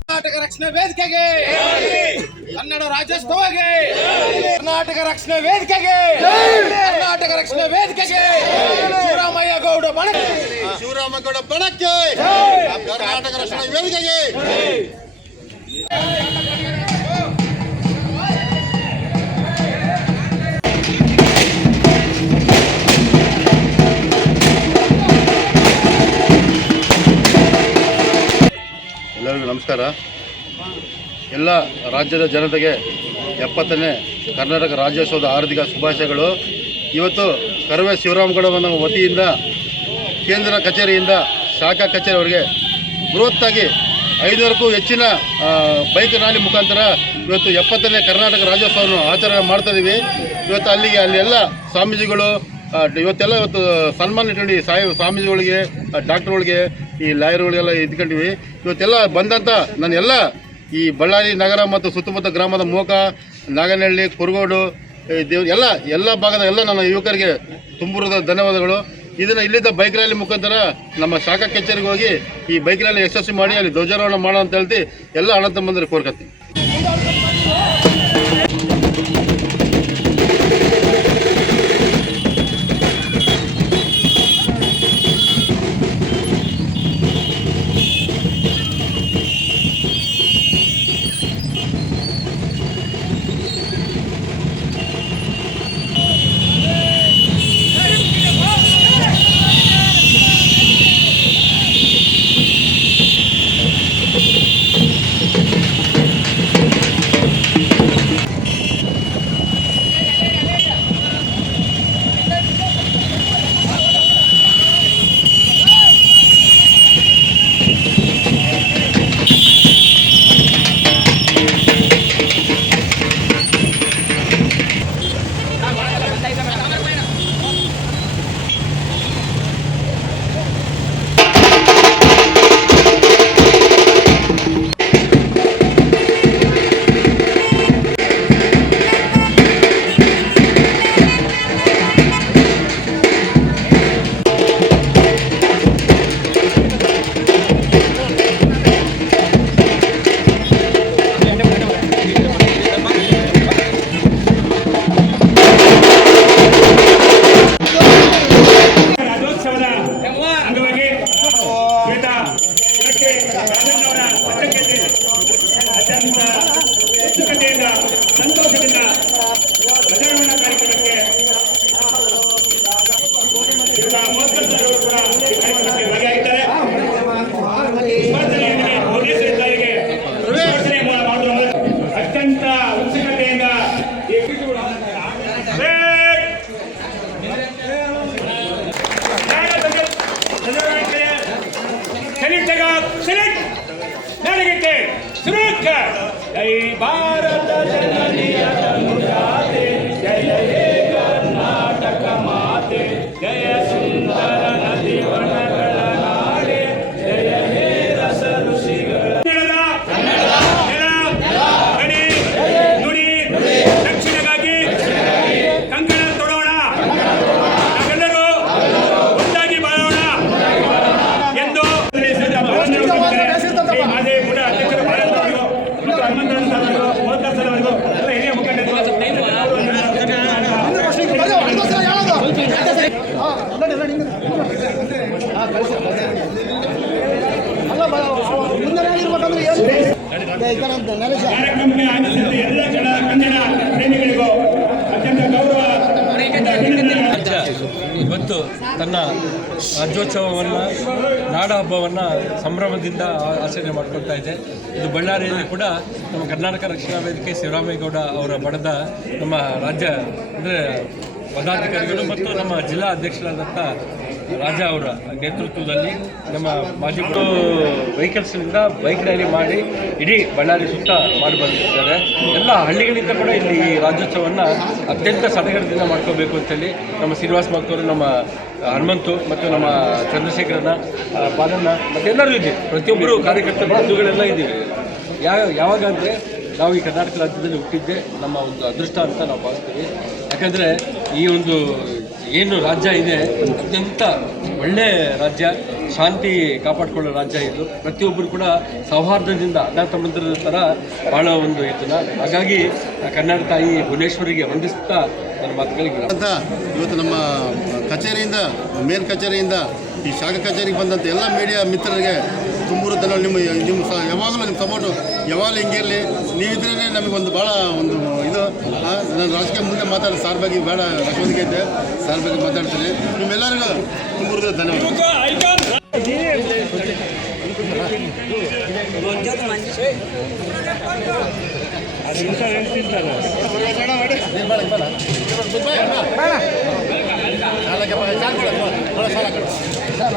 ಕರ್ನಾಟಕ ರಕ್ಷಣಾ ವೇದಿಕೆಗೆ! ಕನ್ನಡ ರಾಜ್ಯೋತ್ಸವಗೆ! ಕರ್ನಾಟಕ ರಕ್ಷಣಾ ವೇದಿಕೆಗೆ! ಕರ್ನಾಟಕ ರಕ್ಷಣಾ ವೇದಿಕೆಗೆ! ಶಿವರಾಮಯ್ಯ ಗೌಡ ಬಣ ಶಿವರಾಮಗೌಡ ಬಣಕ್ಕೆ ಕರ್ನಾಟಕ ರಕ್ಷಣಾ ವೇದಿಕೆಗೆ! ನಮಸ್ಕಾರ. ಎಲ್ಲ ರಾಜ್ಯದ ಜನತೆಗೆ ಎಪ್ಪತ್ತನೇ ಕರ್ನಾಟಕ ರಾಜ್ಯೋತ್ಸವದ ಹಾರ್ದಿಕ ಶುಭಾಶಯಗಳು. ಇವತ್ತು ಕರವೇ ಶಿವರಾಮಗೌಡವನ ವತಿಯಿಂದ ಕೇಂದ್ರ ಕಚೇರಿಯಿಂದ ಶಾಖಾ ಕಚೇರಿವರೆಗೆ ಬೃಹತ್ತಾಗಿ ಐನೂರಕ್ಕೂ ಹೆಚ್ಚಿನ ಬೈಕ್ ರ್ಯಾಲಿ ಮುಖಾಂತರ ಇವತ್ತು ಎಪ್ಪತ್ತನೇ ಕರ್ನಾಟಕ ರಾಜ್ಯೋತ್ಸವವನ್ನು ಆಚರಣೆ ಮಾಡ್ತಾ ಇವತ್ತು ಅಲ್ಲಿಗೆ ಅಲ್ಲಿ ಎಲ್ಲ ಸ್ವಾಮೀಜಿಗಳು ಇವತ್ತೆಲ್ಲ ಇವತ್ತು ಸನ್ಮಾನ ಇಟ್ಕೊಂಡು ಸಾಯಿ ಸ್ವಾಮೀಜಿಗಳಿಗೆ ಡಾಕ್ಟ್ರುಗಳಿಗೆ, ಈ ಲಾಯರ್ಗಳಿಗೆಲ್ಲ ಇದ್ಕೊಂಡಿವಿ. ಇವತ್ತೆಲ್ಲ ಬಂದಂಥ ನಾನು ಎಲ್ಲ ಈ ಬಳ್ಳಾರಿ ನಗರ ಮತ್ತು ಸುತ್ತಮುತ್ತ ಗ್ರಾಮದ ಮೋಕ, ನಾಗನಹಳ್ಳಿ, ಕುರುಗೋಡು, ಈ ದೇವ್ ಎಲ್ಲ ಎಲ್ಲ ಭಾಗದ ಎಲ್ಲ ನನ್ನ ಯುವಕರಿಗೆ ತುಂಬುರದ ಧನ್ಯವಾದಗಳು. ಇದನ್ನು ಇಲ್ಲಿದ್ದ ಬೈಕ್ ರ್ಯಾಲಿ ಮುಖಾಂತರ ನಮ್ಮ ಶಾಖಾ ಕಚೇರಿಗೆ ಹೋಗಿ ಈ ಬೈಕ್ ರ್ಯಾಲಿ ಯಶಸ್ವಿ ಮಾಡಿ ಅಲ್ಲಿ ಧ್ವಜಾರೋಹಣ ಮಾಡೋ ಅಂತ ಹೇಳ್ತಿ ಎಲ್ಲ ಅಣ್ಣ ತಮ್ಮಂದ್ರೆ ಕೋರ್ಕತ್ತೀನಿ. ಸೆಲೆಕ್ಟ್ ಸೆಲೆಕ್ಟ್ ನಾಡಿಗೆ ಸುರುಕ್ ಜೈ ಭಾರತ ಜನನಿಯ ತನುಜಾತೆ ಜಯ ಇವತ್ತು ತನ್ನ ರಾಜ್ಯೋತ್ಸವವನ್ನು, ನಾಡಹಬ್ಬವನ್ನು ಸಂಭ್ರಮದಿಂದ ಆಚರಣೆ ಮಾಡ್ಕೊಳ್ತಾ ಇದೆ. ಇದು ಬಳ್ಳಾರಿಯಲ್ಲಿ ಕೂಡ ನಮ್ಮ ಕರ್ನಾಟಕ ರಕ್ಷಣಾ ವೇದಿಕೆ ಶಿವರಾಮೇಗೌಡ ಅವರ ಬಡದ ನಮ್ಮ ರಾಜ್ಯ, ಅಂದರೆ ಪದಾಧಿಕಾರಿಗಳು ಮತ್ತು ನಮ್ಮ ಜಿಲ್ಲಾ ಅಧ್ಯಕ್ಷರಾದಂಥ ರಾಜ ಅವರ ನೇತೃತ್ವದಲ್ಲಿ ನಮ್ಮ ಮಾಜಿ ವೆಹಿಕಲ್ಸ್ನಿಂದ ಬೈಕ್ ರ್ಯಾಲಿ ಮಾಡಿ ಇಡೀ ಬಳ್ಳಾರಿ ಸುತ್ತ ಮಾಡಿ ಬಂದಿದ್ದಾರೆ. ಎಲ್ಲ ಹಳ್ಳಿಗಳಿಂದ ಕೂಡ ಇಲ್ಲಿ ಈ ರಾಜ್ಯೋತ್ಸವವನ್ನು ಅತ್ಯಂತ ಸಡಗರದಿಂದ ಮಾಡ್ಕೋಬೇಕು ಅಂತೇಳಿ ನಮ್ಮ ಶ್ರೀನಿವಾಸ ಭಕ್ತರು ನಮ್ಮ ಹನುಮಂತು ಮತ್ತು ನಮ್ಮ ಚಂದ್ರಶೇಖರನ ಪಾಲನ್ನ ಬಾಲಣ್ಣ ಮತ್ತು ಎಲ್ಲರೂ ಇದ್ದೀವಿ. ಪ್ರತಿಯೊಬ್ಬರು ಕಾರ್ಯಕರ್ತ ಬಂಧುಗಳೆಲ್ಲ ಇದ್ದೀವಿ. ಯಾವ ಯಾವಾಗ ಅಂದರೆ ನಾವು ಈ ಕರ್ನಾಟಕ ರಾಜ್ಯದಲ್ಲಿ ಹುಟ್ಟಿದ್ದೆ ನಮ್ಮ ಒಂದು ಅದೃಷ್ಟ ಅಂತ ನಾವು ಭಾವಿಸ್ತೀವಿ. ಯಾಕಂದರೆ ಈ ಒಂದು ಏನು ರಾಜ್ಯ ಇದೆ, ಅತ್ಯಂತ ಒಳ್ಳೆ ರಾಜ್ಯ, ಶಾಂತಿ ಕಾಪಾಡಿಕೊಳ್ಳೋ ರಾಜ್ಯ ಇದು ಪ್ರತಿಯೊಬ್ಬರು ಕೂಡ ಸೌಹಾರ್ದದಿಂದ ಅಣ್ಣ ತಮ್ಮಂದಿರ ಥರ ಭಾಳ ಒಂದು ಇದನ್ನ ಹಾಗಾಗಿ ಕನ್ನಡ ತಾಯಿ ಭುವನೇಶ್ವರಿಗೆ ವಂದಿಸ್ತಾ ನನ್ನ ಮಾತುಗಳಿಗೆ. ಅಂತ ಇವತ್ತು ನಮ್ಮ ಕಚೇರಿಯಿಂದ ಮೇನ್ ಕಚೇರಿಯಿಂದ ಈ ಶಾಖಾ ಕಚೇರಿಗೆ ಬಂದಂಥ ಎಲ್ಲ ಮೀಡಿಯಾ ಮಿತ್ರರಿಗೆ ತುಂಬೂರು ದನ ನಿಮ್ಮ ನಿಮ್ಮ ಸ ಯಾವಾಗಲೂ ನಿಮ್ಮ ಸಪೋರ್ಟು ಯಾವಾಗಲೂ ಇರಲಿ. ನೀವಿದ್ರೇ ನಮಗೆ ಒಂದು ಭಾಳ ಒಂದು ಇದು ನಾನು ರಾಜಕೀಯ ಮುಂದೆ ಮಾತಾಡೋದು ಸಾರ್ ಬಗ್ಗೆ ಬೇಡ ರಸವದಿಗೆ ಐತೆ ಸಾರ್ ಬಗ್ಗೆ ಮಾತಾಡ್ತೀನಿ. ನಿಮ್ಮೆಲ್ಲರಿಗೂ ತುಂಬೂರು ಧನ್ಯವಾದ. ಸಾಲ